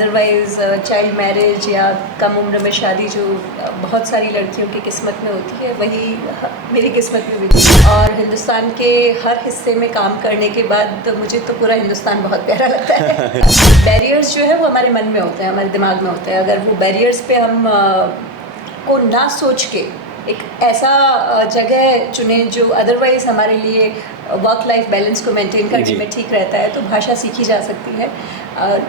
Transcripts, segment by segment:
Otherwise child marriage या कम उम्र में शादी जो बहुत सारी लड़कियों की किस्मत में होती है, वही मेरी किस्मत में भी थी। और हिंदुस्तान के हर हिस्से में काम करने के बाद मुझे तो पूरा हिंदुस्तान बहुत प्यारा लगता है। बैरियर्स जो है वो हमारे मन में होते हैं, हमारे दिमाग में होते हैं। अगर वो बैरियर्स पे हम को ना सोच के एक ऐसा जगह चुने जो अदरवाइज़ हमारे लिए वर्क लाइफ बैलेंस को मेंटेन करने में ठीक रहता है, तो भाषा सीखी जा सकती है।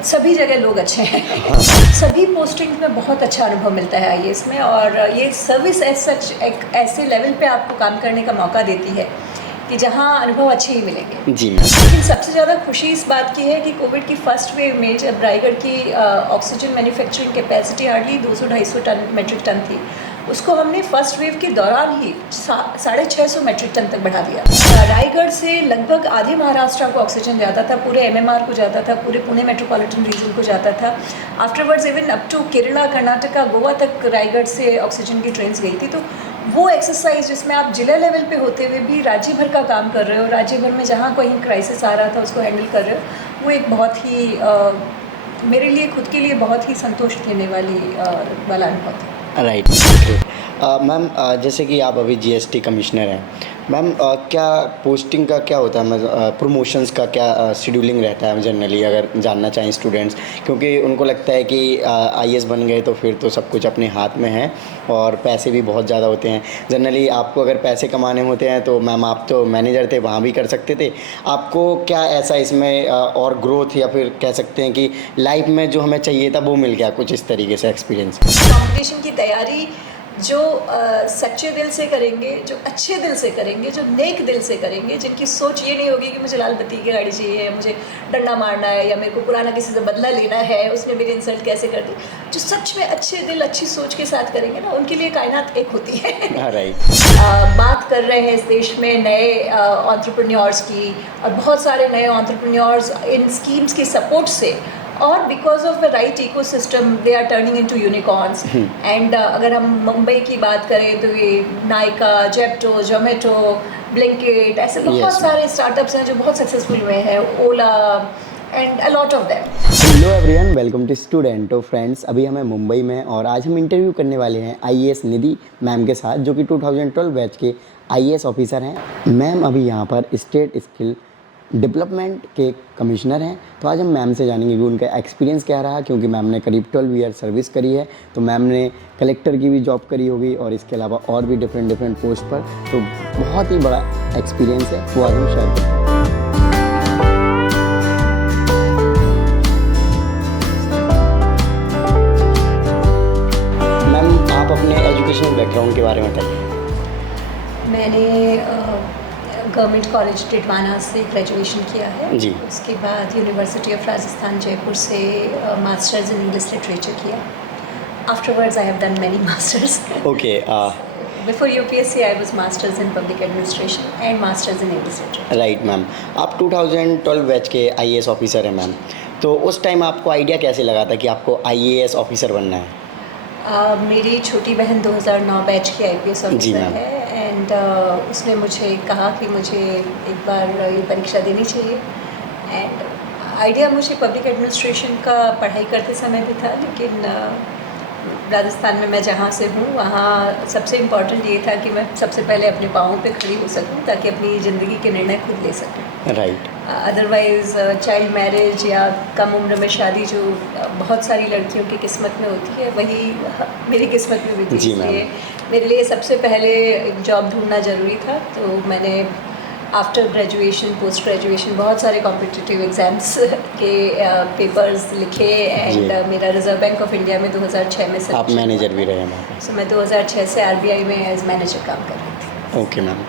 सभी जगह लोग अच्छे हैं। सभी पोस्टिंग में बहुत अच्छा अनुभव मिलता है आईएएस में, और ये सर्विस एज सच एक ऐसे लेवल पे आपको काम करने का मौका देती है कि जहाँ अनुभव अच्छे ही मिलेंगे। जी मैम। लेकिन सबसे ज़्यादा खुशी इस बात की है कि कोविड की फर्स्ट वेव में जब रायगढ़ की oxygen manufacturing capacity hardly 200-250 ton metric ton थी, उसको हमने फर्स्ट वेव के दौरान ही 650 मेट्रिक टन तक बढ़ा दिया। रायगढ़ से लगभग आधे महाराष्ट्र को ऑक्सीजन जाता था, पूरे एमएमआर को जाता था, पूरे पुणे मेट्रोपॉलिटन रीजन को जाता था। Afterwards even up to Kerala, Karnataka, Goa तक रायगढ़ से ऑक्सीजन की ट्रेन्स गई थी। तो वो एक्सरसाइज जिसमें आप जिला लेवल पे होते हुए भी राज्य भर का काम कर रहे हो, राज्य भर में जहाँ कोई क्राइसिस आ रहा था उसको हैंडल कर रहे हो, वो एक बहुत ही मेरे लिए खुद के लिए बहुत ही संतोष देने वाला अनुभव था। राइट। मैम जैसे कि आप अभी जीएसटी कमिश्नर हैं मैम, क्या पोस्टिंग का क्या होता है, प्रमोशंस का क्या शेड्यूलिंग रहता है जनरली, अगर जानना चाहें स्टूडेंट्स, क्योंकि उनको लगता है कि आईएएस बन गए तो फिर तो सब कुछ अपने हाथ में है और पैसे भी बहुत ज़्यादा होते हैं। जनरली आपको अगर पैसे कमाने होते हैं तो मैम आप तो मैनेजर थे, वहाँ भी कर सकते थे। आपको क्या ऐसा इसमें और ग्रोथ या फिर कह सकते हैं कि लाइफ में जो हमें चाहिए था वो मिल गया, कुछ इस तरीके से एक्सपीरियंस? कॉम्पिटिशन की तैयारी जो सच्चे दिल से करेंगे, जो अच्छे दिल से करेंगे, जो नेक दिल से करेंगे, जिनकी सोच ये नहीं होगी कि मुझे लाल बत्ती की गाड़ी चाहिए, मुझे डंडा मारना है, या मेरे को पुराना किसी से बदला लेना है, उसने मेरी इंसल्ट कैसे कर दी, जो सच में अच्छे दिल अच्छी सोच के साथ करेंगे ना, उनके लिए कायनात एक होती है। राइट। बात कर रहे हैं इस देश में नए एंटरप्रेन्योर्स की, और बहुत सारे नए एंटरप्रेन्योर्स इन स्कीम्स की सपोर्ट से और because of the right ecosystem they are turning into unicorns. And अगर हम मुंबई की बात करें तो ये नायका, जेप्टो, जोमेटो, ब्लिंकिट, ऐसे बहुत सारे स्टार्टअप्स हैं जो बहुत सक्सेसफुल हुए हैं, Ola and a lot of them. Hello everyone, welcome to student. Friends, अभी हमें मुंबई में और आज हम इंटरव्यू करने वाले हैं आईएएस निधि मैम के साथ, जो कि 2012 बैच के आईएएस ऑफिसर हैं। मैम अभी यहाँ पर स्टेट स्किल डेवलपमेंट के कमिश्नर हैं। तो आज हम मैम से जानेंगे कि उनका एक्सपीरियंस क्या रहा, क्योंकि मैम ने करीब 12 ईयर सर्विस करी है। तो मैम ने कलेक्टर की भी जॉब करी होगी और इसके अलावा और भी डिफरेंट पोस्ट पर, तो बहुत ही बड़ा एक्सपीरियंस है, वो आज हम शेयर करते हैं। मैम आप अपने एजुकेशनल बैकग्राउंड के बारे में बताइए। मैंने गवर्नमेंट कॉलेज टिटवाना से ग्रेजुएशन किया है जी। उसके बाद यूनिवर्सिटी ऑफ राजस्थान जयपुर से मास्टर्स इन इंग्लिश लिटरेचर किया। Afterwards I have done many masters. Okay. Before UPSC I was masters in public administration and masters in English literature. Right ma'am, आप 2012 batch के IAS officer हैं ma'am. तो उस time आपको idea कैसे लगा था कि आपको आईएएस ऑफिसर बनना है? मेरी छोटी बहन 2009 बैच की आईपीएस जी ऑफिसर मैम। है, एंड उसने मुझे कहा कि मुझे एक बार ये परीक्षा देनी चाहिए। एंड आइडिया मुझे पब्लिक एडमिनिस्ट्रेशन का पढ़ाई करते समय भी था, लेकिन राजस्थान में मैं जहाँ से हूँ वहाँ सबसे इम्पॉर्टेंट ये था कि मैं सबसे पहले अपने पाँवों पे खड़ी हो सकूँ, ताकि अपनी ज़िंदगी के निर्णय खुद ले सकूँ। राइट। अदरवाइज़ चाइल्ड मैरिज या कम उम्र में शादी जो बहुत सारी लड़कियों की किस्मत में होती है, वही मेरी किस्मत में भी थी। जी मैम। इसलिए मेरे लिए सबसे पहले एक जॉब ढूंढना ज़रूरी था। तो मैंने आफ्टर ग्रेजुएशन, पोस्ट ग्रेजुएशन बहुत सारे कॉम्पिटिटिव एग्ज़ाम्स के पेपर्स लिखे, एंड मेरा रिजर्व बैंक ऑफ इंडिया में 2006 में आप मैनेजर भी रहे हैं वहाँ पे? सो मैं 2006 से आरबीआई में एज मैनेजर काम कर रही थी। Okay ma'am.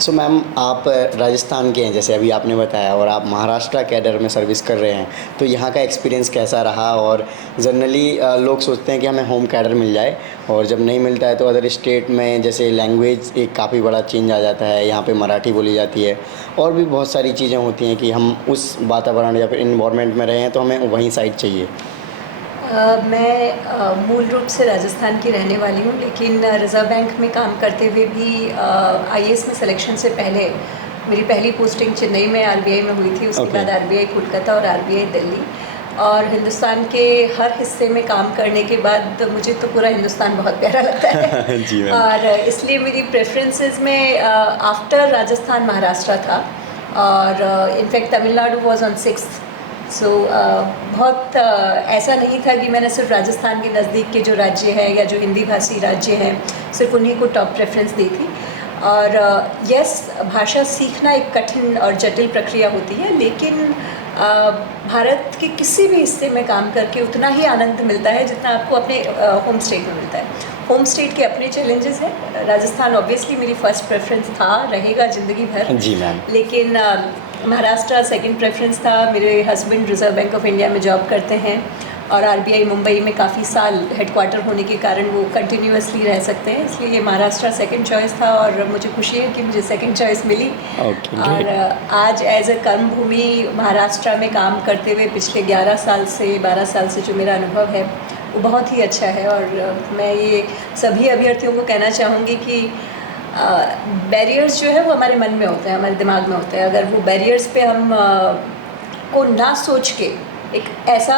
सो मैम आप राजस्थान के हैं, जैसे अभी आपने बताया, और आप महाराष्ट्र कैडर में सर्विस कर रहे हैं, तो यहाँ का एक्सपीरियंस कैसा रहा? और जनरली लोग सोचते हैं कि हमें होम कैडर मिल जाए, और जब नहीं मिलता है तो अदर स्टेट में जैसे लैंग्वेज एक काफ़ी बड़ा चेंज आ जाता है, यहाँ पे मराठी बोली जाती है, और भी बहुत सारी चीज़ें होती हैं कि हम उस वातावरण या फिर इन्वायरमेंट में रहे हैं, तो हमें वहीं साइड चाहिए। मैं मूल रूप से राजस्थान की रहने वाली हूँ, लेकिन रिज़र्व बैंक में काम करते हुए भी आईएएस में सिलेक्शन से पहले मेरी पहली पोस्टिंग चेन्नई में आरबीआई में हुई थी। उसके बाद आरबीआई कोलकाता और आरबीआई दिल्ली। और हिंदुस्तान के हर हिस्से में काम करने के बाद मुझे तो पूरा हिंदुस्तान बहुत प्यारा लगता है। जी मैम। और इसलिए मेरी प्रेफरेंसेस में आफ्टर राजस्थान महाराष्ट्र था, और in fact Tamil Nadu was on 6th। सो बहुत ऐसा नहीं था कि मैंने सिर्फ राजस्थान के नज़दीक के जो राज्य हैं या जो हिंदी भाषी राज्य हैं सिर्फ उन्हीं को टॉप प्रेफरेंस दी थी। और यस, भाषा सीखना एक कठिन और जटिल प्रक्रिया होती है, लेकिन भारत के किसी भी हिस्से में काम करके उतना ही आनंद मिलता है जितना आपको अपने होम स्टेट में मिलता है। होम स्टेट के अपने चैलेंजेस हैं। राजस्थान ऑब्वियसली मेरी फर्स्ट प्रेफरेंस था, रहेगा ज़िंदगी भर। जी मैम। लेकिन महाराष्ट्र सेकंड प्रेफरेंस था। मेरे husband reserve bank of India में जॉब करते हैं और आरबीआई मुंबई में काफ़ी साल हेडक्वार्टर होने के कारण वो कंटिन्यूअसली रह सकते हैं, इसलिए ये महाराष्ट्र सेकंड चॉइस था और मुझे खुशी है कि मुझे सेकंड चॉइस मिली। और आज एज अ कर्मभूमि महाराष्ट्र में काम करते हुए पिछले 11 साल से 12 साल से जो मेरा अनुभव है वो बहुत ही अच्छा है। और मैं ये सभी अभ्यर्थियों को कहना चाहूँगी कि बैरियर्स जो है वो हमारे मन में होते हैं, हमारे दिमाग में होते हैं। अगर वो बैरियर्स पे हम को ना सोच के एक ऐसा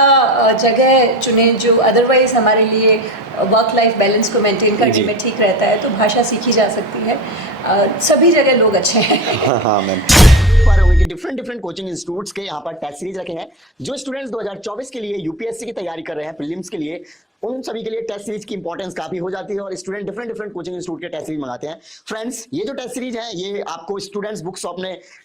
जगह चुने जो अदरवाइज़ हमारे लिए वर्क लाइफ बैलेंस को मेंटेन करने में ठीक रहता है, तो भाषा सीखी जा सकती है। सभी जगह लोग अच्छे हैं। हाँ मैम। कि डिफरेंट कोचिंग इंस्टीट्यूट्स के यहाँ पर टेस्ट सीरीज रखे हैं। जो स्टूडेंट्स 2024 के लिए यूपीएससी की तैयारी कर रहे हैं, प्रीलिम्स के लिए, उन सभी के लिए टेस्ट सीरीज की इंपॉर्टेंस काफी हो जाती है और स्टूडेंट डिफरेंट कोचिंग इंस्टीट्यूट के टेस्ट सीरीज मंगाते हैं। फ्रेंड्स, ये जो टेस्ट सीरीज है ये आपको स्टूडेंट्स बुक शॉप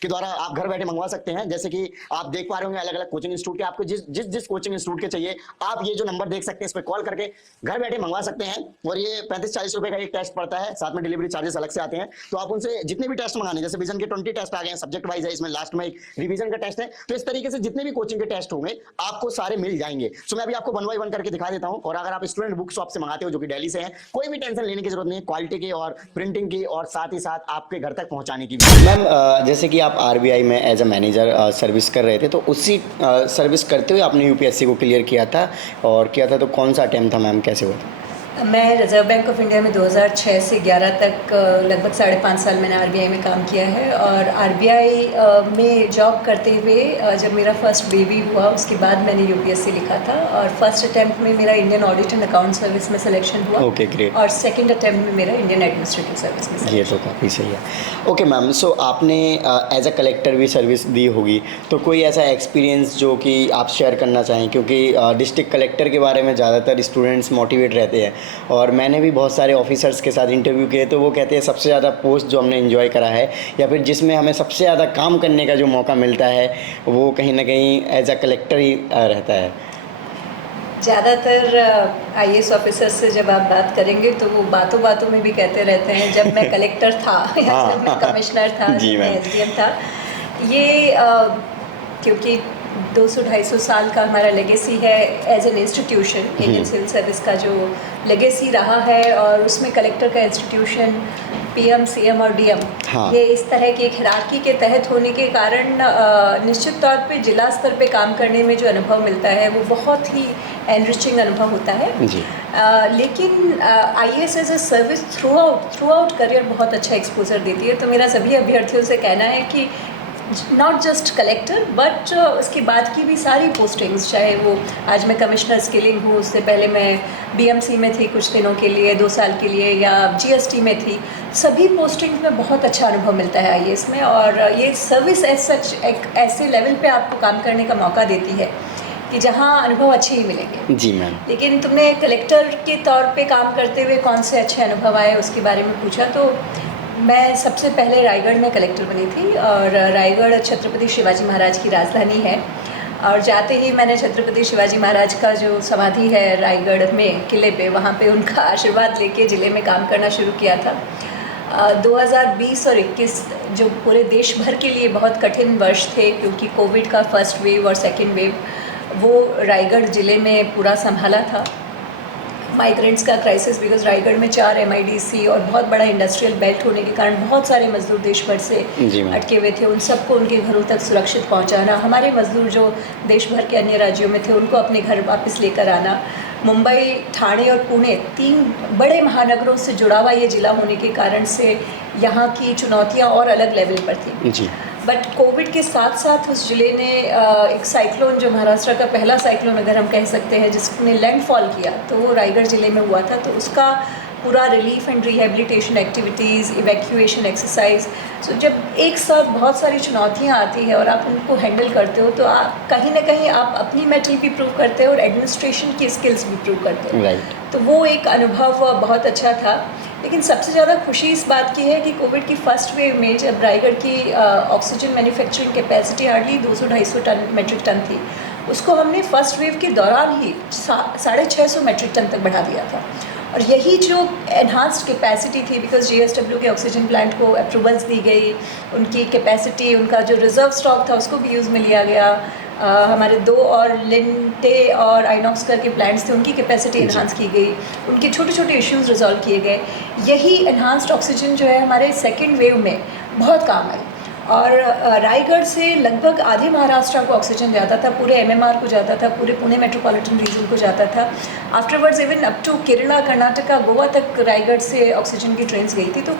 के द्वारा आप घर बैठे मंगवा सकते हैं। जैसे कि आप देख पा रहे होंगे अलग अलग कोचिंग इंस्टीट्यूट के, आपको जिस कोचिंग इंस्टीट्यूट के चाहिए आप ये जो नंबर देख सकते हैं इस पर कॉल करके घर बैठे मंगवा सकते हैं। और ये 35-40 रुपए का एक टेस्ट पड़ता है, साथ में डिलीवरी चार्जेस अलग से आते हैं। तो आप उनसे जितने भी टेस्ट मंगाने, जैसे विजन के 20 टेस्ट आ गए हैं, सब्जेक्ट वाइज है, इसमें लास्ट में एक रिवीजन का टेस्ट है, तो इस तरीके से जितने भी कोचिंग के टेस्ट होंगे आपको सारे मिल जाएंगे। सो मैं अभी आपको 1 बाय 1 करके दिखा देता हूं। और अगर आप स्टूडेंट बुक शॉप से मंगाते हो जो कि दिल्ली से हैं, कोई भी टेंशन लेने की जरूरत नहीं है, क्वालिटी की और प्रिंटिंग की और साथ ही साथ आपके घर तक पहुंचाने की भी। मैम जैसे कि आप आरबीआई में एज अ मैनेजर सर्विस कर रहे थे, तो उसी सर्विस करते हुए आपने यूपीएससी को क्लियर किया था, और किया था तो कौन सा अटेम्प्ट था मैम, कैसे हुआ था? मैं रिजर्व बैंक ऑफ इंडिया में 2006 से 11 तक लगभग 5.5 साल मैंने आरबीआई में काम किया है। और आरबीआई में जॉब करते हुए जब मेरा फर्स्ट बेबी हुआ उसके बाद मैंने यूपीएससी लिखा था, और फर्स्ट अटैम्प्ट में मेरा Indian audit and account service में सिलेक्शन हुआ। Okay, great. और सेकंड अटैम्प्ट में मेरा इंडियन एडमिनिस्ट्रेटिव सर्विस में ये तो काफ़ी सही है। ओके मैम, सो आपने एज अ कलेक्टर भी सर्विस दी होगी, तो कोई ऐसा एक्सपीरियंस जो कि आप शेयर करना चाहें, क्योंकि डिस्ट्रिक्ट कलेक्टर के बारे में ज़्यादातर स्टूडेंट्स मोटिवेट रहते हैं, और मैंने भी बहुत सारे ऑफिसर्स के साथ इंटरव्यू किए, तो वो कहते हैं सबसे ज़्यादा पोस्ट जो हमने एंजॉय करा है या फिर जिसमें हमें सबसे ज़्यादा काम करने का जो मौका मिलता है वो कहीं ना कहीं एज अ कलेक्टर ही रहता है। ज़्यादातर आईएएस ऑफिसर्स से जब आप बात करेंगे तो वो बातों बातों में भी कहते रहते हैं जब मैं कलेक्टर था या जब मैं कमिश्नर था, जब मैं एसडीएम था। ये क्योंकि 200-250 साल का हमारा लेगेसी है as an institution, Indian civil service का जो लेगेसी रहा है, और उसमें कलेक्टर का इंस्टीट्यूशन पीएम, सीएम और डीएम, ये इस तरह की एक हिरार्की के तहत होने के कारण निश्चित तौर पे जिला स्तर पे काम करने में जो अनुभव मिलता है वो बहुत ही एनरिचिंग अनुभव होता है जी। लेकिन IAS as a service throughout career बहुत अच्छा एक्सपोजर देती है। तो मेरा सभी अभ्यर्थियों से कहना है कि नॉट जस्ट कलेक्टर बट उसके बाद की भी सारी पोस्टिंग्स, चाहे वो आज मैं कमिश्नर स्किलिंग हूँ, उससे पहले मैं बीएमसी में थी कुछ दिनों के लिए, 2 साल के लिए, या जीएसटी में थी, सभी पोस्टिंग्स में बहुत अच्छा अनुभव मिलता है आईएएस में। और ये सर्विस एज सच एक ऐसे लेवल पे आपको काम करने का मौका देती है कि जहाँ अनुभव अच्छे ही मिलेंगे। जी मैम। लेकिन तुमने कलेक्टर के तौर पे काम करते हुए कौन से अच्छे अनुभव आए उसके बारे में पूछा, तो मैं सबसे पहले रायगढ़ में कलेक्टर बनी थी, और रायगढ़ छत्रपति शिवाजी महाराज की राजधानी है। और जाते ही मैंने छत्रपति शिवाजी महाराज का जो समाधि है रायगढ़ में किले पे, वहाँ पे उनका आशीर्वाद लेके ज़िले में काम करना शुरू किया था। 2020 और 21 जो पूरे देश भर के लिए बहुत कठिन वर्ष थे, क्योंकि कोविड का फर्स्ट वेव और सेकेंड वेव वो रायगढ़ ज़िले में पूरा संभाला था। माइग्रेंट्स का क्राइसिस, बिकॉज रायगढ़ में 4 MIDC और बहुत बड़ा इंडस्ट्रियल बेल्ट होने के कारण बहुत सारे मजदूर देश भर से अटके हुए थे, उन सबको उनके घरों तक सुरक्षित पहुंचाना, हमारे मजदूर जो देश भर के अन्य राज्यों में थे उनको अपने घर वापस लेकर आना। मुंबई, ठाणे और पुणे 3 बड़े महानगरों से जुड़ा हुआ ये ज़िला होने के कारण से यहाँ की चुनौतियाँ और अलग लेवल पर थी जी। बट कोविड के साथ साथ उस ज़िले ने एक साइक्लोन, जो महाराष्ट्र का पहला साइक्लोन अगर हम कह सकते हैं, जिसने लैंडफॉल किया, तो वो रायगढ़ ज़िले में हुआ था। तो उसका पूरा relief and rehabilitation activities, evacuation exercise, so जब एक साथ बहुत सारी चुनौतियाँ आती है और आप उनको हैंडल करते हो, तो आप कहीं ना कहीं आप अपनी मेटल भी प्रूव करते हो और एडमिनिस्ट्रेशन की स्किल्स भी प्रूव करते हो। राइट। तो वो एक अनुभव बहुत अच्छा था। लेकिन सबसे ज़्यादा खुशी इस बात की है कि कोविड की फर्स्ट वेव में जब रायगढ़ की oxygen manufacturing capacity hardly 200-250 ton metric ton थी, उसको हमने फर्स्ट वेव के दौरान ही 650 मेट्रिक टन तक बढ़ा दिया था। और यही जो एनहांस्ड कैपेसिटी थी, बिकॉज JSW के ऑक्सीजन प्लांट को अप्रूवल्स दी गई, उनकी कैपेसिटी, उनका जो रिजर्व स्टॉक था उसको भी यूज़ में लिया गया। हमारे 2 और लिंटे और आइनॉक्स करके प्लांट्स थे, उनकी कैपेसिटी इन्हांस की गई, उनके छोटे छोटे इश्यूज रिजॉल्व किए गए। यही इन्हांस्ड ऑक्सीजन जो है हमारे सेकेंड वेव में बहुत काम आई। और रायगढ़ से लगभग आधे महाराष्ट्र को ऑक्सीजन जाता था, पूरे MMR को जाता था, पूरे पुणे मेट्रोपॉलिटन रीजन को जाता था। Afterwards even up to Kerala, Karnataka, Goa तक रायगढ़ से ऑक्सीजन की ट्रेन्स गई थी। तो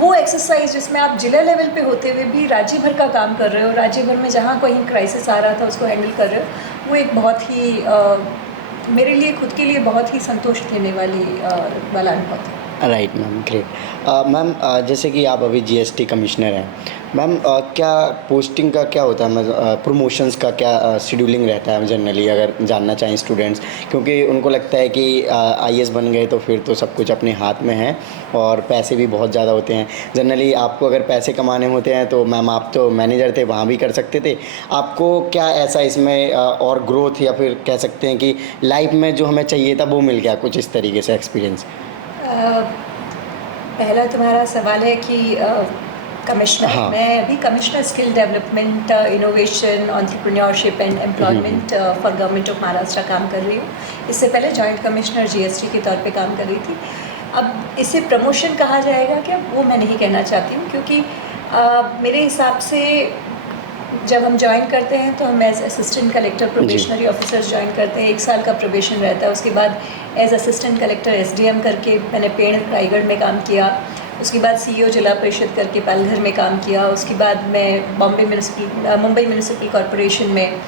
वो एक्सरसाइज जिसमें आप जिला लेवल पे होते हुए भी राज्य भर का काम कर रहे हो, राज्य भर में जहाँ कहीं क्राइसिस आ रहा था उसको हैंडल कर रहे हो, वो एक बहुत ही मेरे लिए, खुद के लिए बहुत ही संतोष देने वाला अनुभव था। Right ma'am, great. मैम जैसे कि आप अभी GST कमिश्नर हैं, मैम क्या पोस्टिंग का क्या होता है, प्रमोशंस का क्या शेड्यूलिंग रहता है जनरली, अगर जानना चाहें स्टूडेंट्स, क्योंकि उनको लगता है कि IAS बन गए तो फिर तो सब कुछ अपने हाथ में है और पैसे भी बहुत ज़्यादा होते हैं। जनरली आपको अगर पैसे कमाने होते हैं तो मैम आप तो मैनेजर थे, वहाँ भी कर सकते थे, आपको क्या ऐसा इसमें और ग्रोथ या फिर कह सकते हैं कि लाइफ में जो हमें चाहिए था वो मिल गया, कुछ इस तरीके से एक्सपीरियंस? पहला तुम्हारा सवाल है कि कमिश्नर, हाँ। मैं अभी commissioner skill development, innovation, entrepreneurship and employment for government of Maharashtra काम कर रही हूँ। इससे पहले जॉइंट कमिश्नर GST के तौर पे काम कर रही थी। अब इसे प्रमोशन कहा जाएगा क्या, वो मैं नहीं कहना चाहती हूँ, क्योंकि मेरे हिसाब से जब हम ज्वाइन करते हैं तो हम as assistant collector probationary officers join करते हैं, 1 साल का प्रोबेशन रहता है। उसके बाद एज असिस्टेंट कलेक्टर SDM करके मैंने पेड़ रायगढ़ में काम किया। उसके बाद CEO जिला परिषद करके पालघर में काम किया। उसके बाद मैं मुंबई म्यूनिसिपल कॉरपोरेशन में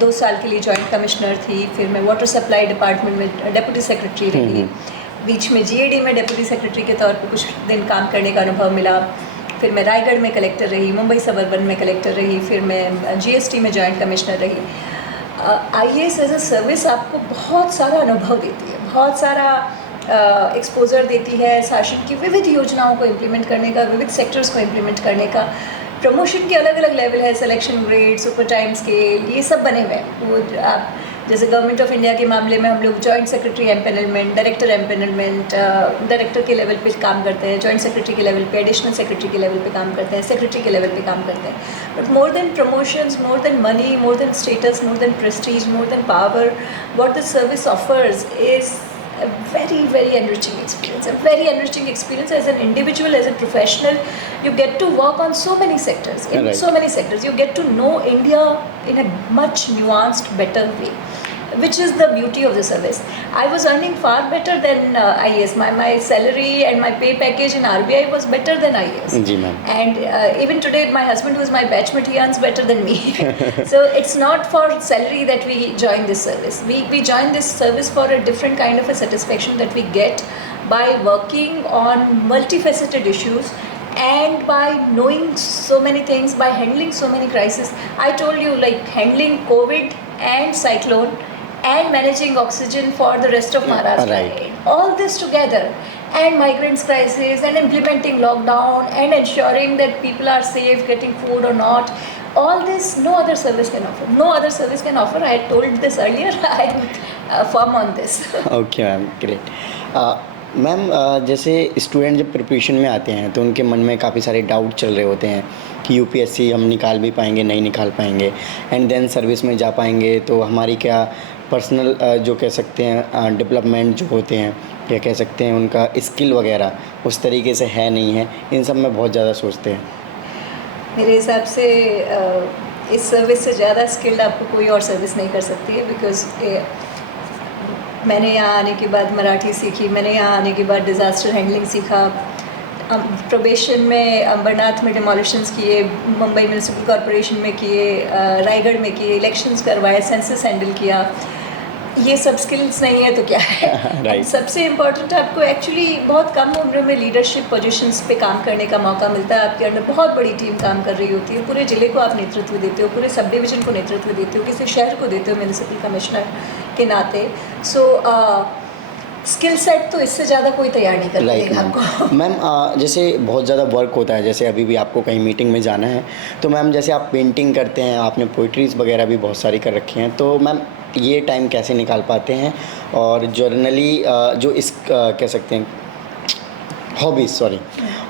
2 साल के लिए जॉइंट कमिश्नर थी। फिर मैं वाटर सप्लाई डिपार्टमेंट में डेप्यूटी सेक्रेटरी रही। बीच में GAD में डेप्यूटी सेक्रेटरी के तौर पर कुछ दिन काम करने का अनुभव मिला। फिर मैं रायगढ़ में कलेक्टर रही, मुंबई सबअर्बन में कलेक्टर रही, फिर मैं GST में जॉइंट कमिश्नर रही। IAS एज अ सर्विस आपको बहुत सारा अनुभव देती है, बहुत सारा एक्सपोजर देती है, शासन की विविध योजनाओं को इम्प्लीमेंट करने का, विविध सेक्टर्स को इम्प्लीमेंट करने का। प्रमोशन के अलग अलग लेवल है, selection grade, super time scale, ये सब बने हुए हैं। वो आप जैसे गवर्नमेंट ऑफ इंडिया के मामले में हम लोग joint secretary empanelment, director empanelment, director के लेवल पे काम करते हैं, जॉइंट सेक्रेटरी के लेवल पे, एडिशनल सेक्रेटरी के लेवल पे काम करते हैं, सेक्रेटरी के लेवल पे काम करते हैं। But more than promotions, more than money, more than status, more than Prestige, more than power, what the service offers is a very enriching experience, a very enriching experience as an individual, as a professional. You get to work on so many sectors, in Right. so many sectors. You get to know India in a much nuanced, better way, which is the beauty of the service. I was earning far better than IAS. My salary and my pay package in RBI was better than IAS. जी ma'am. And even today, my husband, who is my batchmate, he earns better than me. So it's not for salary that we join this service. We join this service for a different kind of a satisfaction that we get by working on multifaceted issues and by knowing so many things, by handling so many crises. I told you, like handling COVID and cyclone and managing oxygen for the rest of Maharashtra. Right. All this together, and migrants crisis, and implementing lockdown, and ensuring that people are safe, getting food or not. All this, no other service can offer. No other service can offer. I had told this earlier. I am firm on this. Okay ma'am, great. Ma'am जैसे student जब preparation में आते हैं तो उनके मन में काफ़ी सारे डाउट चल रहे होते हैं कि UPSC हम निकाल भी पाएंगे, नहीं निकाल पाएंगे, एंड देन सर्विस में जा पाएंगे तो हमारी क्या पर्सनल जो कह सकते हैं डेवलपमेंट जो होते हैं, या कह सकते हैं उनका स्किल वगैरह उस तरीके से है नहीं है, इन सब में बहुत ज़्यादा सोचते हैं। मेरे हिसाब से इस सर्विस से ज़्यादा स्किल्ड आपको कोई और सर्विस नहीं कर सकती है। बिकॉज मैंने यहाँ आने के बाद मराठी सीखी, मैंने यहाँ आने के बाद डिज़ास्टर हैंडलिंग सीखा, प्रोबेशन में अंबरनाथ में डिमोलिशंस किए, मुंबई म्यूनसिपल कॉरपोरेशन में किए, रायगढ़ में किए, इलेक्शंस करवाए, सेंसस हैंडल किया। ये सब स्किल्स नहीं है तो क्या है। Right. सबसे इम्पोर्टेंट आपको एक्चुअली बहुत कम उम्र में लीडरशिप पोजीशंस पे काम करने का मौका मिलता है। आपके अंडर बहुत बड़ी टीम काम कर रही होती है, पूरे ज़िले को आप नेतृत्व देते हो, पूरे सब डिवीज़न को नेतृत्व देते हो, किसी शहर को देते हो म्यूनसिपल कमिश्नर के नाते। सो स्किल सेट तो इससे ज़्यादा कोई तैयार नहीं कर राइट पाएगा आपको। मैम जैसे बहुत ज़्यादा वर्क होता है, जैसे अभी भी आपको कहीं मीटिंग में जाना है, तो मैम जैसे आप पेंटिंग करते हैं, आपने पोइट्रीज़ वगैरह भी बहुत सारी कर रखी हैं, तो मैम ये टाइम कैसे निकाल पाते हैं? और जर्नली जो इस कह सकते हैं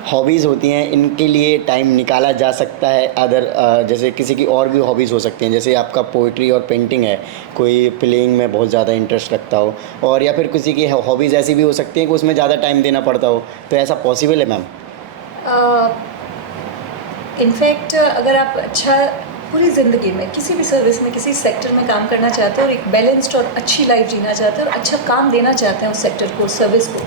हॉबीज़ होती हैं, इनके लिए टाइम निकाला जा सकता है? अदर जैसे किसी की और भी हॉबीज़ हो सकती हैं, जैसे आपका पोइट्री और पेंटिंग है, कोई प्लेइंग में बहुत ज़्यादा इंटरेस्ट रखता हो, और या फिर किसी की हॉबीज़ ऐसी भी हो सकती हैं कि उसमें ज़्यादा टाइम देना पड़ता हो, तो ऐसा पॉसिबल है मैम? इनफैक्ट अगर आप अच्छा पूरी ज़िंदगी में किसी भी सर्विस में, किसी सेक्टर में काम करना चाहते हो और एक बैलेंस्ड और अच्छी लाइफ जीना चाहते हो और अच्छा काम देना चाहते हैं उस सेक्टर को, उस सर्विस को,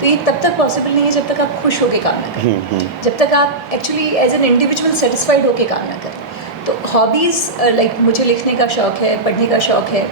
तो ये तब तक पॉसिबल नहीं है जब तक आप खुश होकर काम ना करें, जब तक आप actually as an individual satisfied होकर काम ना करें। तो हॉबीज़ लाइक मुझे लिखने का शौक़ है, पढ़ने का शौक़ है,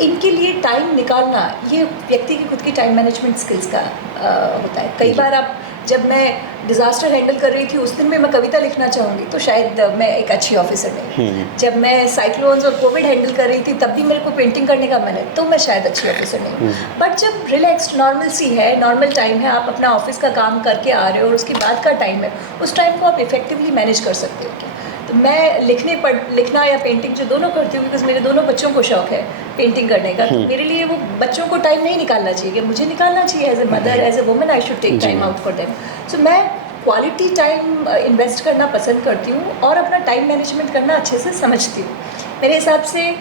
इनके लिए टाइम निकालना ये व्यक्ति की खुद की टाइम मैनेजमेंट स्किल्स का होता है। कई बार आप, जब मैं डिज़ास्टर हैंडल कर रही थी उस दिन में मैं कविता लिखना चाहूँगी तो शायद मैं एक अच्छी ऑफिसर नहीं। जब मैं साइक्लोन्स और कोविड हैंडल कर रही थी तब भी मेरे को पेंटिंग करने का मन है तो मैं शायद अच्छी ऑफिसर नहीं। बट जब रिलैक्स्ड नॉर्मल सी है, नॉर्मल टाइम है, आप अपना ऑफिस का काम करके आ रहे हो और उसके बाद का टाइम है, उस टाइम को आप इफेक्टिवली मैनेज कर सकते हो क्या? तो मैं लिखना या पेंटिंग जो दोनों करती हूँ, बिकॉज मेरे दोनों बच्चों को शौक़ है पेंटिंग करने का, तो मेरे लिए वो बच्चों को टाइम नहीं निकालना चाहिए, मुझे निकालना चाहिए as a mother, as a woman I should take time out for them. So मैं क्वालिटी टाइम इन्वेस्ट करना पसंद करती हूँ और अपना टाइम मैनेजमेंट करना अच्छे से समझती हूँ। मेरे हिसाब से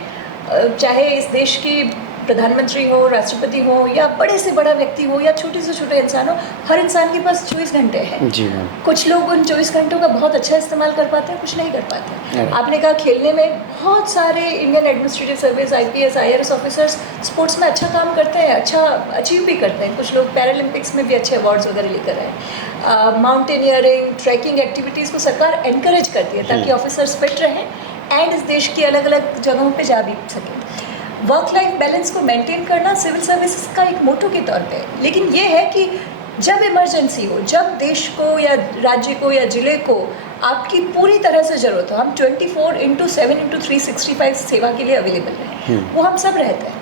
चाहे इस देश की प्रधानमंत्री हो, राष्ट्रपति हो, या बड़े से बड़ा व्यक्ति हो या छोटे से छोटे इंसान हो, हर इंसान के पास 24 घंटे हैं। जी मैम। कुछ लोग उन 24 घंटों का बहुत अच्छा इस्तेमाल कर पाते हैं, कुछ नहीं कर पाते हैं। आपने कहा खेलने में, बहुत सारे Indian administrative service, IPS, IRS officers sports में अच्छा काम करते हैं, अच्छा अचीव भी करते हैं। कुछ लोग पैरालंपिक्स में भी अच्छे अवार्ड्स वगैरह लेकर आए। माउंटेनियरिंग, ट्रैकिंग एक्टिविटीज़ को सरकार एनकरेज करती है ताकि ऑफिसर्स फिट रहें एंड इस देश की अलग अलग जगहों पर जा भी सकें। वर्क लाइफ बैलेंस को मेंटेन करना सिविल सर्विसेज का एक मोटो के तौर पे, लेकिन ये है कि जब इमरजेंसी हो, जब देश को या राज्य को या ज़िले को आपकी पूरी तरह से ज़रूरत हो, हम 24/7/365 सेवा के लिए अवेलेबल हैं। वो हम सब रहते हैं।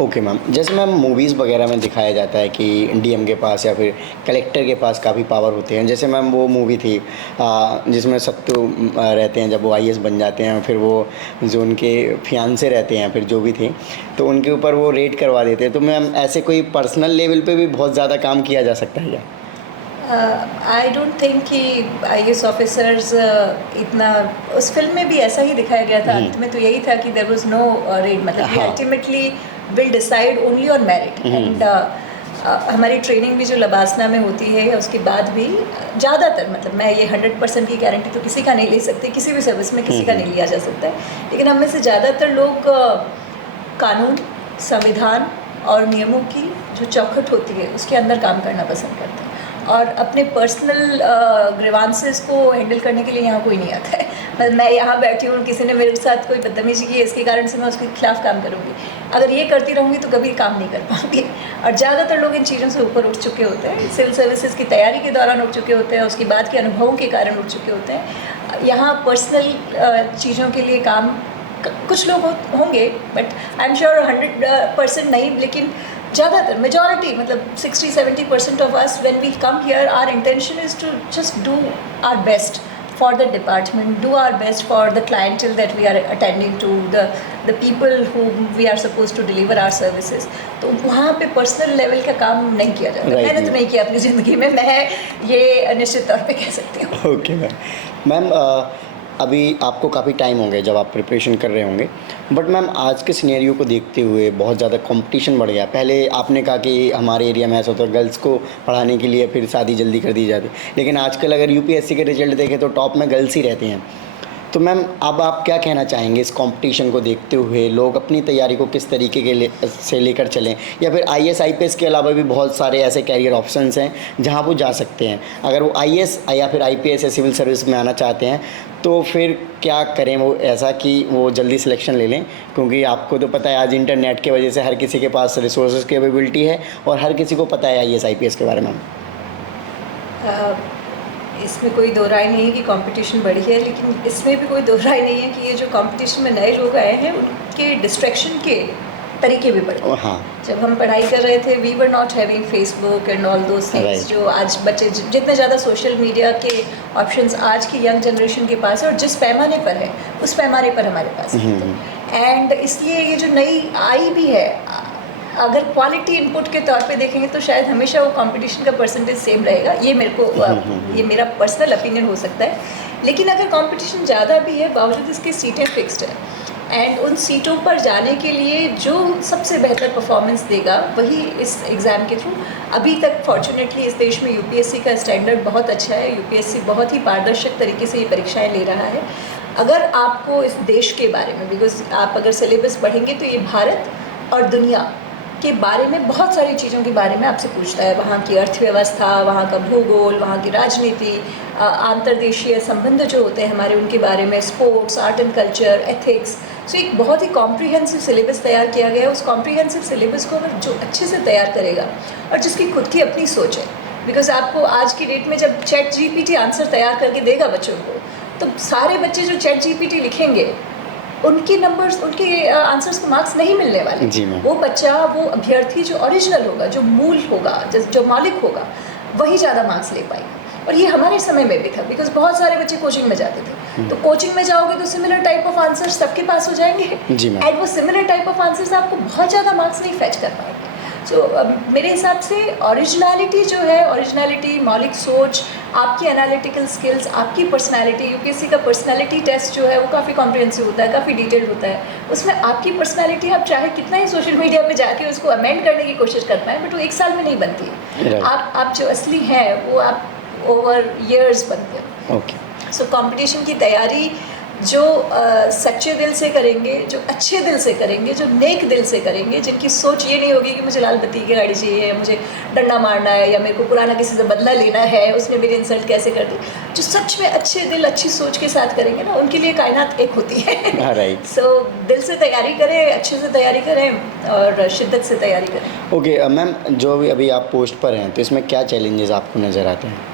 ओके मैम, जैसे मैम मूवीज़ वगैरह में दिखाया जाता है कि DM के पास या फिर कलेक्टर के पास काफ़ी पावर होते हैं। जैसे मैम वो मूवी थी जिसमें सत्तू रहते हैं, जब वो IAS बन जाते हैं, फिर वो जो उनके फियांसे रहते हैं, फिर जो भी थे, तो उनके ऊपर वो रेड करवा देते हैं। तो मैम ऐसे कोई पर्सनल लेवल पे भी बहुत ज़्यादा काम किया जा सकता है क्या? आई डोंट थिंक कि IAS ऑफिसर्स इतना, उस फिल्म में भी ऐसा ही दिखाया गया था। अंत में तो यही था कि देयर वाज नो रेड, मतलब ultimately will decide only on merit. And हमारी ट्रेनिंग भी जो लबासना में होती है उसके बाद भी ज़्यादातर, मतलब मैं ये 100% की गारंटी तो किसी का नहीं ले सकती, किसी भी सर्विस में किसी का नहीं लिया जा सकता है, लेकिन हम में से ज़्यादातर लोग कानून, संविधान और नियमों की जो चौखट होती है उसके अंदर काम करना पसंद करते हैं और अपने पर्सनल ग्रीवांसेस को हैंडल करने के लिए यहाँ कोई नहीं आता है। मतलब मैं यहाँ बैठी हूँ, किसी ने मेरे साथ कोई बदतमीजी की, इसके कारण से मैं उसके खिलाफ काम करूँगी। अगर ये करती रहूँगी तो कभी काम नहीं कर पाऊँगी। और ज़्यादातर लोग इन चीज़ों से ऊपर उठ चुके होते हैं, सिविल सर्विसेज की तैयारी के दौरान उठ चुके होते हैं, उसके बाद के अनुभवों के कारण उठ चुके होते हैं। यहाँ पर्सनल चीज़ों के लिए काम कुछ लोग होंगे, बट आई एम श्योर 100% नहीं, लेकिन ज़्यादातर मेजॉरिटी, मतलब 60-70% of us when we come here, our intention is to just do our best for the department, do our best for the clientele that we are attending to, the people who we are suppose to deliver our services. तो वहाँ पे personal level का काम नहीं किया जाता। मैंने तो नहीं किया अपनी ज़िंदगी में, मैं ये निश्चित तौर पे कह सकती हूँ। ओके मैम, अभी आपको काफ़ी टाइम हो गया जब आप प्रिपरेशन कर रहे होंगे, बट मैम आज के सिनेरियो को देखते हुए बहुत ज़्यादा कंपटीशन बढ़ गया। पहले आपने कहा कि हमारे एरिया में ऐसा होता है, गर्ल्स को पढ़ाने के लिए फिर शादी जल्दी कर दी जाती, लेकिन आजकल अगर UPSC के रिजल्ट देखें तो टॉप में गर्ल्स ही रहती हैं। तो मैम अब आप क्या कहना चाहेंगे इस कंपटीशन को देखते हुए लोग अपनी तैयारी को किस तरीके के से लेकर चलें, या फिर आईएएस आईपीएस के अलावा भी बहुत सारे ऐसे कैरियर ऑप्शंस हैं जहां वो जा सकते हैं, अगर वो आईएएस या फिर आईपीएस या सिविल सर्विस में आना चाहते हैं तो फिर क्या करें वो ऐसा कि वो जल्दी सिलेक्शन ले लें, क्योंकि आपको तो पता है आज इंटरनेट की वजह से हर किसी के पास रिसोर्सेज की अवेलेबिलिटी है और हर किसी को पता है आईएएस आईपीएस के बारे में। इसमें कोई दो राय नहीं है कि कंपटीशन बढ़ी है, लेकिन इसमें भी कोई दो राय नहीं है कि ये जो कंपटीशन में नए लोग आए हैं उनके डिस्ट्रैक्शन के तरीके भी बढ़े। हाँ, जब हम पढ़ाई कर रहे थे we were not having Facebook and all those things, जो आज बच्चे जितने ज़्यादा सोशल मीडिया के ऑप्शंस आज की यंग जनरेशन के पास है और जिस पैमाने पर है उस पैमाने पर हमारे पास है। एंड इसलिए ये जो नई आई भी है, अगर क्वालिटी इनपुट के तौर पे देखेंगे तो शायद हमेशा वो कंपटीशन का परसेंटेज सेम रहेगा। ये मेरे को ये मेरा पर्सनल ओपिनियन हो सकता है, लेकिन अगर कंपटीशन ज़्यादा भी है बावजूद इसकी सीटें फिक्स्ड है एंड उन सीटों पर जाने के लिए जो सबसे बेहतर परफॉर्मेंस देगा वही इस एग्ज़ाम के थ्रू। अभी तक फॉर्चुनेटली इस देश में यूपीएससी का स्टैंडर्ड बहुत अच्छा है, यूपीएससी बहुत ही पारदर्शक तरीके से ये परीक्षाएं ले रहा है। अगर आपको इस देश के बारे में, बिकॉज आप अगर सिलेबस पढ़ेंगे तो ये भारत और दुनिया के बारे में बहुत सारी चीज़ों के बारे में आपसे पूछता है, वहाँ की अर्थव्यवस्था, वहाँ का भूगोल, वहाँ की राजनीति, अंतर्देशीय संबंध जो होते हैं हमारे उनके बारे में, sports, art and culture, ethics. So एक बहुत ही कॉम्प्रिहेंसिव सिलेबस तैयार किया गया है। उस कॉम्प्रिहेंसिव सिलेबस को अगर जो अच्छे से तैयार करेगा और जिसकी खुद की अपनी सोच है, बिकॉज आपको आज की डेट में जब चैट जीपीटी आंसर तैयार करके देगा बच्चों को, तो सारे बच्चे जो चैट जीपीटी लिखेंगे उनके नंबर्स, उनके आंसर्स को मार्क्स नहीं मिलने वाले। वो बच्चा, वो अभ्यर्थी जो ओरिजिनल होगा, जो मूल होगा, जो मौलिक होगा, वही ज़्यादा मार्क्स ले पाएगा। और ये हमारे समय में भी था, बिकॉज बहुत सारे बच्चे कोचिंग में जाते थे, तो कोचिंग में जाओगे तो सिमिलर टाइप ऑफ आंसर्स सबके पास हो जाएंगे एंड वो सिमिलर टाइप ऑफ आंसर्स आपको बहुत ज़्यादा मार्क्स नहीं फैच कर पाएंगे। सो मेरे हिसाब से ओरिजिनलिटी जो है, ओरिजिनलिटी, मौलिक सोच, आपकी एनालिटिकल स्किल्स, आपकी पर्सनालिटी, यूपीएससी का पर्सनालिटी टेस्ट जो है वो काफ़ी कॉम्प्रिहेंसिव होता है, काफ़ी डिटेल्ड होता है। उसमें आपकी पर्सनालिटी आप चाहे कितना ही सोशल मीडिया पे जाके उसको अमेंड करने की कोशिश करते हैं, बट वो एक साल में नहीं बनती। आप जो असली हैं वो आप ओवर ईयर्स बनते हैं। ओके। सो कंपटीशन की तैयारी जो सच्चे दिल से करेंगे, जो अच्छे दिल से करेंगे, जो नेक दिल से करेंगे, जिनकी सोच ये नहीं होगी कि मुझे लाल बत्ती की गाड़ी चाहिए, या मुझे डंडा मारना है, या मेरे को पुराना किसी से बदला लेना है, उसने मेरी इंसल्ट कैसे कर दी, जो सच में अच्छे दिल, अच्छी सोच के साथ करेंगे ना, उनके लिए कायनात एक होती है। राइट। सो दिल से तैयारी करें, अच्छे से तैयारी करें और शिद्दत से तैयारी करें। ओके मैम, जो अभी आप पोस्ट पर हैं तो इसमें क्या चैलेंजेस आपको नज़र आते हैं?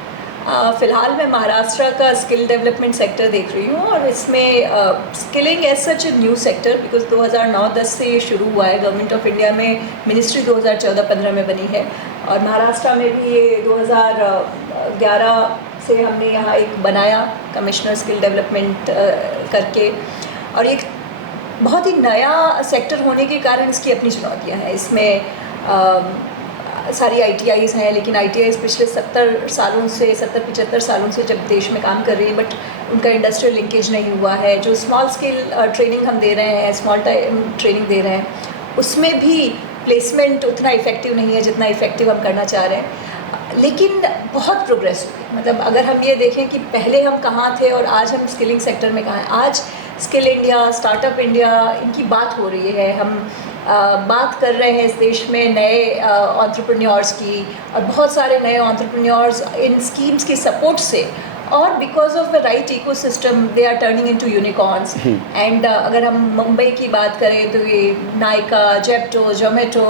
फ़िलहाल मैं महाराष्ट्र का स्किल डेवलपमेंट सेक्टर देख रही हूँ और इसमें skilling as such a new sector, because 2009-10 से ये शुरू हुआ है। गवर्नमेंट ऑफ इंडिया में मिनिस्ट्री 2014-15 में बनी है और महाराष्ट्र में भी ये 2011 से हमने यहाँ एक बनाया कमिश्नर स्किल डेवलपमेंट करके, और एक बहुत ही नया सेक्टर होने के कारण इसकी अपनी चुनौतियाँ हैं। इसमें सारी ITIs हैं, लेकिन ITIs पिछले 70-75 सालों से जब देश में काम कर रही है, बट उनका इंडस्ट्रियल लिंकेज नहीं हुआ है। जो स्मॉल स्केल ट्रेनिंग हम दे रहे हैं, स्मॉल टाइम ट्रेनिंग दे रहे हैं, उसमें भी प्लेसमेंट उतना इफेक्टिव नहीं है जितना इफेक्टिव हम करना चाह रहे हैं। लेकिन बहुत प्रोग्रेस हुई, मतलब अगर हम ये देखें कि पहले हम कहाँ थे और आज हम स्किलिंग सेक्टर में कहाँ हैं। आज स्किल इंडिया, स्टार्टअप इंडिया, इनकी बात हो रही है। हम बात कर रहे हैं इस देश में नए एंटरप्रेन्योर्स की, और बहुत सारे नए एंटरप्रेन्योर्स इन स्कीम्स की सपोर्ट से, और because of the right ecosystem they are turning into unicorns. And अगर हम मुंबई की बात करें तो ये नायका, जेप्टो, जोमेटो,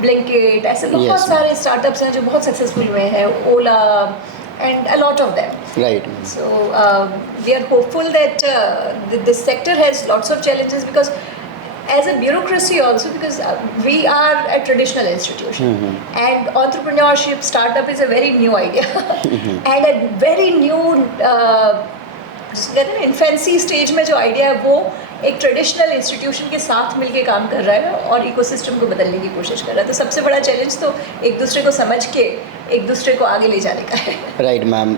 ब्लिंकिट, ऐसे बहुत सारे स्टार्टअप्स हैं जो बहुत सक्सेसफुल हुए हैं, ओला and a lot of them. Right. So we are hopeful that this sector has lots of challenges, because as a bureaucracy also, because we are a traditional institution and entrepreneurship, startup is a very new idea and a very new कहते हैं infancy stage में जो idea है वो एक traditional institution के साथ मिलके काम कर रहा है और इकोसिस्टम को बदलने की कोशिश कर रहा है। तो सबसे बड़ा चैलेंज तो एक दूसरे को समझ के एक दूसरे को आगे ले जाने का है। राइट मैम,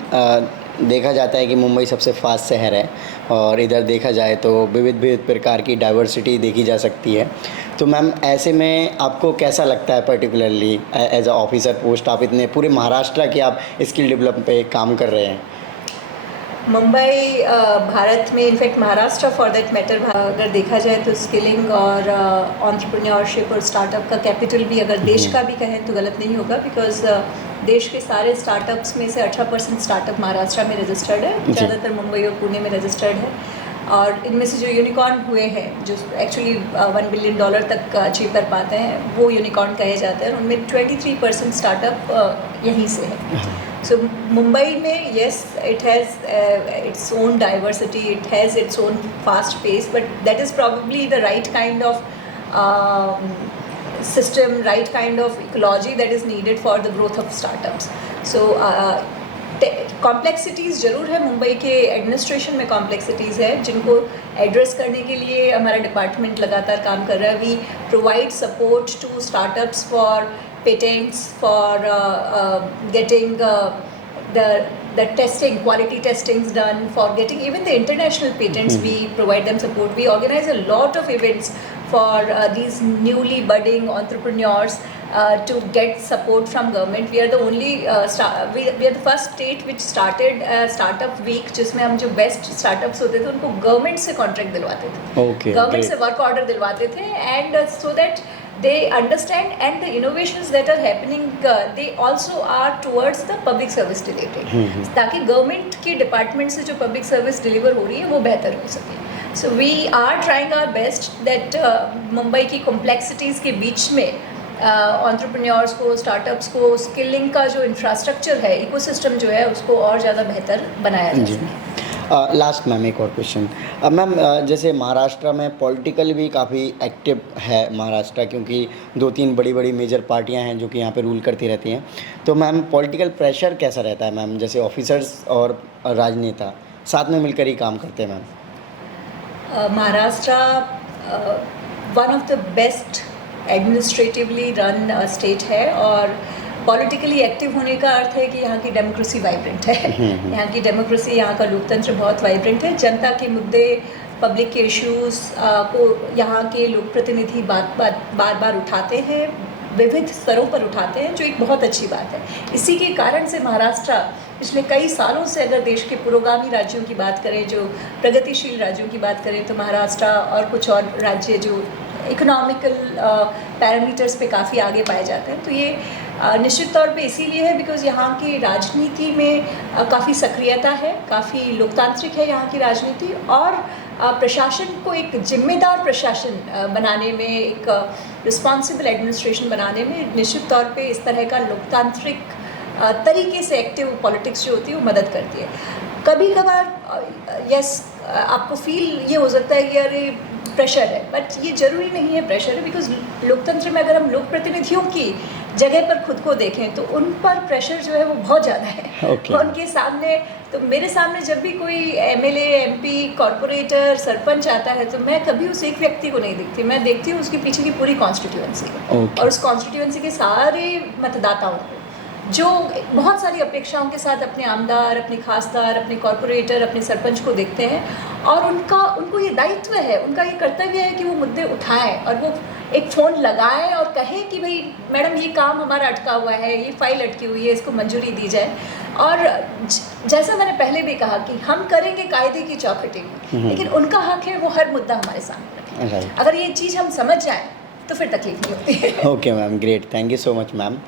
देखा जाता है कि मुंबई सबसे फास्ट शहर है और इधर देखा जाए तो विविध प्रकार की डाइवर्सिटी देखी जा सकती है। तो मैम ऐसे में आपको कैसा लगता है, particularly as a officer post, आप इतने पूरे महाराष्ट्र के आप स्किल डेवलप पे काम कर रहे हैं? मुंबई भारत में, in fact Maharashtra for that matter, अगर देखा जाए तो स्किलिंग और एंटरप्रेन्योरशिप और स्टार्टअप का कैपिटल भी, अगर देश का भी कहें तो गलत नहीं होगा, बिकॉज देश के सारे स्टार्टअप्स में से 18% स्टार्टअप महाराष्ट्र में रजिस्टर्ड है, ज़्यादातर मुंबई और पुणे में रजिस्टर्ड है। और इनमें से जो यूनिकॉर्न हुए हैं, जो एक्चुअली $1 बिलियन तक अचीव कर पाते हैं, वो यूनिकॉर्न कहे जाते हैं, और उनमें 23% स्टार्टअप यहीं से है। So Mumbai में, yes, it has its own diversity, it has its own fast pace, but that is probably the right kind of system, right kind of ecology that is needed for the growth of startups. So complexities ज़रूर है, मुंबई के administration में complexities है, जिनको address करने के लिए हमारा डिपार्टमेंट लगातार काम कर रहा है। We provide support to startups for patents, for getting the testing, quality testings done, for getting even the international patents. We provide them support. We organize a lot of events for these newly budding entrepreneurs to get support from government. We are the only we are the first state which started startup week, जिसमें हम जो best startups होते थे उनको government से contract दिलवाते थे, government से work order दिलवाते थे, and so that they understand, and the innovations that are happening, they also are towards the public service related, ताकि गवर्नमेंट के डिपार्टमेंट से जो पब्लिक सर्विस डिलीवर हो रही है वो बेहतर हो सके। So we are trying our best that Mumbai की कॉम्प्लेक्सिटीज़ के बीच में एंटरप्रेन्योर्स को, स्टार्टअप्स को, स्किलिंग का जो इंफ्रास्ट्रक्चर है, इकोसिस्टम जो है, उसको और ज़्यादा बेहतर बनाया जा सके। लास्ट मैम एक और क्वेश्चन। मैम जैसे महाराष्ट्र में पॉलिटिकल भी काफ़ी एक्टिव है महाराष्ट्र, क्योंकि 2-3 बड़ी बड़ी मेजर पार्टियां हैं जो कि यहाँ पे रूल करती रहती हैं, तो मैम पॉलिटिकल प्रेशर कैसा रहता है मैम? जैसे ऑफिसर्स और राजनेता साथ में मिलकर ही काम करते हैं ma'am. Maharashtra one of the best administratively run state है, और पॉलिटिकली एक्टिव होने का अर्थ है कि यहाँ की डेमोक्रेसी वाइब्रेंट है। यहाँ की डेमोक्रेसी, यहाँ का लोकतंत्र बहुत वाइब्रेंट है। जनता के मुद्दे, पब्लिक के इश्यूज़ को यहाँ के लोक प्रतिनिधि बार बार उठाते हैं, विविध स्तरों पर उठाते हैं, जो एक बहुत अच्छी बात है। इसी के कारण से महाराष्ट्र पिछले कई सालों से, अगर देश के पुरोगामी राज्यों की बात करें, जो प्रगतिशील राज्यों की बात करें, तो महाराष्ट्र और कुछ और राज्य जो इकोनॉमिकल पैरामीटर्स पे काफ़ी आगे पाए जाते हैं। तो ये निश्चित तौर पे इसीलिए है बिकॉज़ यहाँ की राजनीति में काफ़ी सक्रियता है, काफ़ी लोकतांत्रिक है यहाँ की राजनीति, और प्रशासन को एक जिम्मेदार प्रशासन बनाने में, एक रिस्पॉन्सिबल एडमिनिस्ट्रेशन बनाने में निश्चित तौर पे इस तरह का लोकतांत्रिक तरीके से एक्टिव पॉलिटिक्स जो होती है वो मदद करती है। कभी कभार यस, आपको फील ये हो सकता है कि अरे प्रेशर है, बट ये ज़रूरी नहीं है प्रेशर है, बिकॉज लोकतंत्र में अगर हम लोक प्रतिनिधियों की जगह पर खुद को देखें तो उन पर प्रेशर जो है वो बहुत ज़्यादा है। उनके सामने, तो मेरे सामने जब भी कोई एमएलए, एमपी, कॉरपोरेटर, सरपंच आता है तो मैं कभी उस एक व्यक्ति को नहीं देखती, मैं देखती हूँ उसके पीछे की पूरी कॉन्स्टिट्यूएंसी को, और उस कॉन्स्टिट्यूएंसी के सारे मतदाताओं को, जो बहुत सारी अपेक्षाओं के साथ अपने आमदार, अपने खासदार, अपने कॉरपोरेटर, अपने सरपंच को देखते हैं, और उनको ये दायित्व है, उनका ये कर्तव्य है कि वो मुद्दे उठाएं और वो एक फ़ोन लगाएं और कहें कि भाई मैडम ये काम हमारा अटका हुआ है, ये फाइल अटकी हुई है, इसको मंजूरी दी जाए। और जैसा मैंने पहले भी कहा कि हम करेंगे कायदे की चौखटी में, लेकिन उनका हक है वो हर मुद्दा हमारे सामने रखें। अगर ये चीज़ हम समझ जाएँ तो फिर तकलीफ नहीं होती है। Okay ma'am, great, thank you so much ma'am.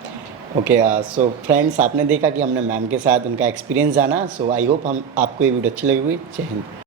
Okay, so friends, आपने देखा कि हमने मैम के साथ उनका एक्सपीरियंस जाना। सो आई होप आपको ये वीडियो अच्छी लगी हुई। जय हिंद।